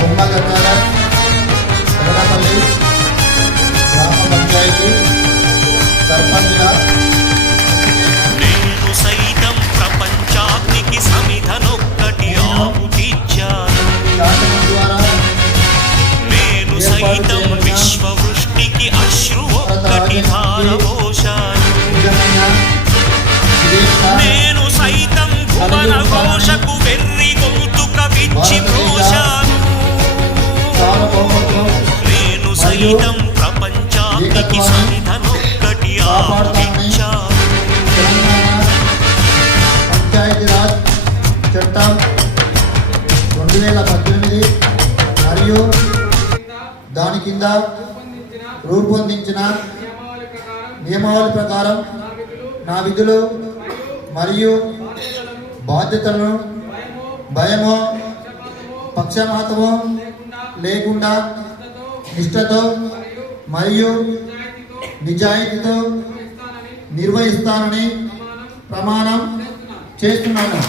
Pumbaga Tarak. సహితం ప్రపంచానికి తెలంగాణ పంచాయతీరాజ్ చట్టం రెండు వేల పద్దెనిమిది మరియు దాని కింద రూపొందించిన నియమావళి ప్రకారం నా విధులు మరియు బాధ్యతలను భయమో పక్షపాతమో లేకుండా నిష్టతో మరియు నిజాయితీతో నిర్వహిస్తానని ప్రమాణం చేస్తున్నాను.